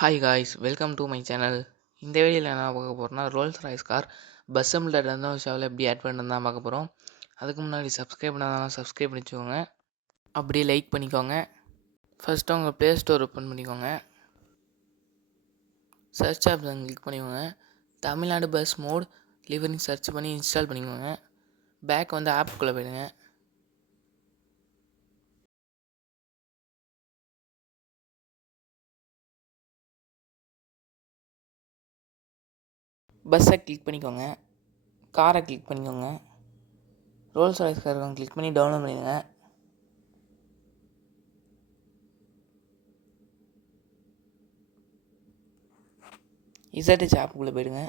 Hi guys, welcome to my channel. இந்த வீடியோவில் என்ன பார்க்க போகிறோம்னா, Rolls Royce car bus simulator வந்து ஷோவில் எப்படி ஆட் பண்ணுறது தான் பார்க்க போகிறோம். அதுக்கு முன்னாடி சப்ஸ்கிரைப் பண்ணாதான் சப்ஸ்கிரைப் பண்ணிக்கோங்க, அப்படியே லைக் பண்ணிக்கோங்க. ஃபஸ்ட்டு உங்கள் ப்ளே ஸ்டோர் ஓப்பன் பண்ணிக்கோங்க. சர்ச் ஆப்ஷன் கிளிக் பண்ணிக்கோங்க. தமிழ்நாடு பஸ் மோட் லிவரிங் சர்ச் பண்ணி இன்ஸ்டால் பண்ணிக்கோங்க. பேக் வந்து ஆப்புக்குள்ளே போயிடுங்க. பஸ்ஸை கிளிக் பண்ணிக்கோங்க. காரை கிளிக் பண்ணிக்கோங்க. ரோல்ஸ் ராய்ஸ் கார் கிளிக் பண்ணி டவுன்லோட் பண்ணிடுங்க. இசட்ஹெச் ஆப்புக்குள்ளே போயிடுங்க.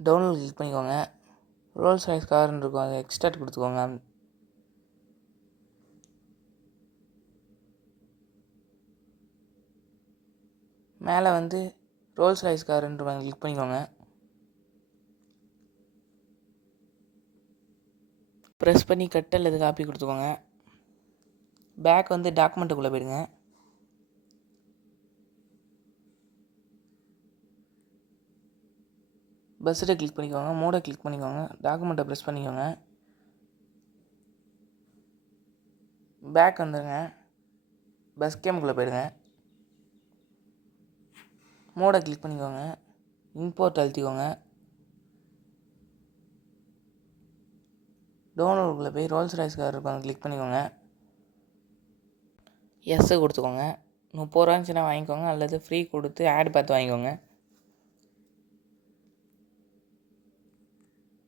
டவுன்லோட் கிளிக் பண்ணிக்கோங்க. ரோல்ஸ் ராய்ஸ் கார்னு இருக்கும், அதை எக்ஸ்ட்ராக்ட் கொடுத்துக்கோங்க. மேலே வந்து ரோல்ஸ் ராய்ஸ் கார்ன்ற கிளிக் பண்ணிக்கோங்க. ப்ரெஸ் பண்ணி கட் அல்லது காப்பி கொடுத்துக்கோங்க. பேக் வந்து டாக்குமெண்ட்டுக்குள்ளே போயிடுங்க. பஸ்ஸில் கிளிக் பண்ணிக்கோங்க. மோடை கிளிக் பண்ணிக்கோங்க. டாக்குமெண்ட்டை ப்ரெஸ் பண்ணிக்கோங்க. பேக் வந்துடுங்க. பஸ் கேமுக்குள்ளே போயிடுங்க. மோடை கிளிக் பண்ணிக்கோங்க. இம்போர்ட் அழுத்திக்கோங்க. டவுன்லோடுக்குள்ளே போய் ரோல்ஸ் ராய்ஸ் கார் இருக்கும், கிளிக் பண்ணிக்கோங்க. எஸ்ஸை கொடுத்துக்கோங்க. 30 ரூபா இருந்துச்சுன்னா வாங்கிக்கோங்க, அல்லது ஃப்ரீ கொடுத்து ஆட் பார்த்து வாங்கிக்கோங்க.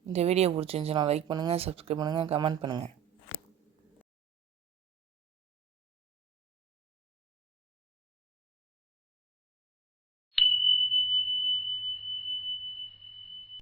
இந்த வீடியோ பிடிச்சிருந்துச்சுன்னா லைக் பண்ணுங்கள், சப்ஸ்கிரைப் பண்ணுங்கள், கமெண்ட் பண்ணுங்கள்.